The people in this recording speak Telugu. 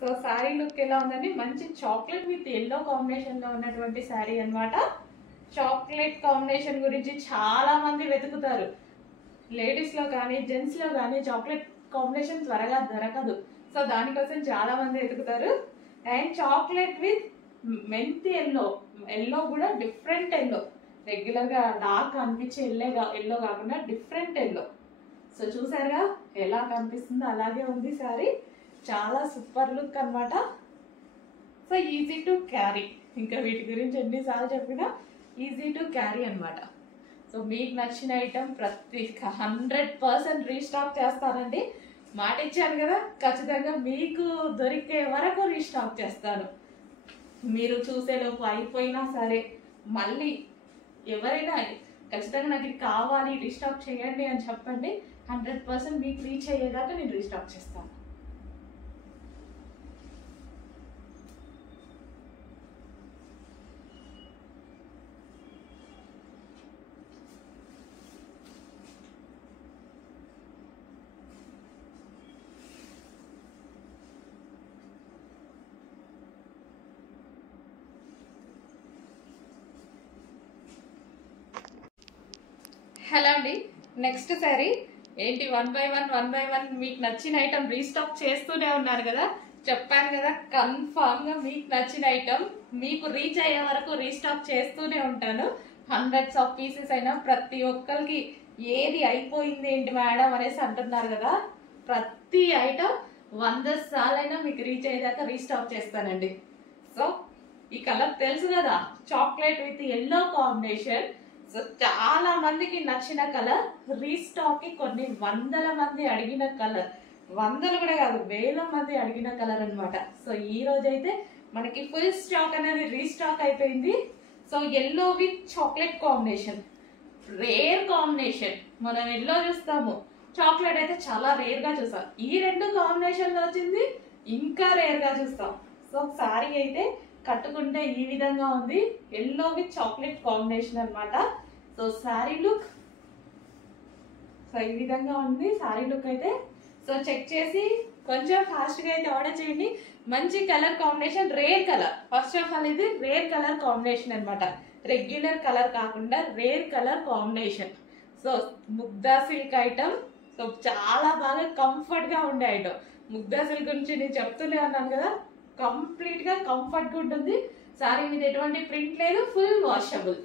సో శారీ లుక్ ఎలా ఉందండి, మంచి చాక్లెట్ విత్ ఎల్లో కాంబినేషన్ లో ఉన్నటువంటి శారీ అన్నమాట. చాక్లెట్ కాంబినేషన్ గురించి చాలా మంది వెతుకుతారు. లేడీస్ లో కానీ జెంట్స్ లో కానీ చాక్లెట్ కాంబినేషన్ త్వరగా దొరకదు. సో దానికోసం చాలా మంది వెతుకుతారు. అండ్ చాక్లెట్ విత్ మెంతి ఎల్లో, ఎల్లో కూడా డిఫరెంట్ ఎల్లో, రెగ్యులర్ గా డార్క్ అనిపించే ఎల్లో కాకుండా డిఫరెంట్ ఎల్లో. సో చూసారుగా ఎలా కనిపిస్తుందో అలాగే ఉంది శారీ. చాలా సూపర్ లుక్ అన్నమాట. సో ఈజీ టు క్యారీ, ఇంకా వీటి గురించి ఎన్నిసార్లు చెప్పినా ఈజీ టు క్యారీ అన్నమాట. సో మీకు నచ్చిన ఐటమ్ ప్రతి 100% రీస్టాక్ చేస్తానండి. మాట ఇచ్చాను కదా, ఖచ్చితంగా మీకు దొరికే వరకు రీస్టాక్ చేస్తాను. మీరు చూసేలోపు అయిపోయినా సరే మళ్ళీ ఎవరైనా ఖచ్చితంగా నాకు ఇది కావాలి రీస్టాక్ చేయండి అని చెప్పండి. 100% మీకు రీచ్ అయ్యేదాకా నేను రీస్టాక్ చేస్తాను. హలో అండి, నెక్స్ట్ శారీ ఏంటి, 1 by 1 మీకు నచ్చిన ఐటమ్ రీస్టాక్ చేస్తూనే ఉన్నారు కదా. చెప్పాను కదా, కన్ఫామ్ గా మీకు నచ్చిన ఐటమ్ మీకు రీచ్ అయ్యే వరకు రీస్టాక్ చేస్తూనే ఉంటాను. హండ్రెడ్స్ ఆఫ్ పీసెస్ అయినా ప్రతి ఒక్కరికి ఏది అయిపోయింది ఏంటి మేడం అనేసి అంటున్నారు కదా. ప్రతి ఐటమ్ 100 సార్లైనా మీకు రీచ్ అయ్యేదాకా రీస్టాక్ చేస్తానండి. సో ఈ కలర్ తెలుసు కదా, chocolate with yellow combination. So చాలా మందికి నచ్చిన కలర్, రీస్టాక్ కి కొన్ని వందల మంది అడిగిన కలర్, వందలు కూడా కాదు వేల మంది అడిగిన కలర్ అన్నమాట. సో ఈ రోజు అయితే మనకి ఫుల్ స్టాక్ అనేది రీస్టాక్ అయిపోయింది. So yellow with chocolate combination, rare combination. మనం ఎల్లో చూస్తాము, చాక్లెట్ అయితే చాలా రేర్ గా చూస్తాం. ఈ రెండు కాంబినేషన్ లో వచ్చింది ఇంకా రేర్ గా చూస్తాం. సో సారీ అయితే కట్టుకుంటే ఈ విధంగా ఉంది, ఎల్లో విత్ చాక్లెట్ కాంబినేషన్ అన్నమాట. సో శారీ లుక్ సో ఈ విధంగా ఉంది శారీ లుక్ అయితే. సో చెక్ చేసి కొంచెం ఫాస్ట్ గా అయితే ఆర్డర్ చేయండి. మంచి colour combination, rare colour. First of all ఇది రేర్ కలర్ కాంబినేషన్ అన్నమాట, రెగ్యులర్ కలర్ కాకుండా rare colour combination. So Mugdha silk item. So చాలా బాగా కంఫర్ట్ గా ఉండే ఐటమ్. ముగ్దా సిల్క్ గురించి నేను చెప్తూనే ఉన్నాను కదా, కంప్లీట్ గా కంఫర్ట్ గా ఉంటుంది. సారీ మీద ఎటువంటి ప్రింట్ లేదు, ఫుల్ వాషబుల్.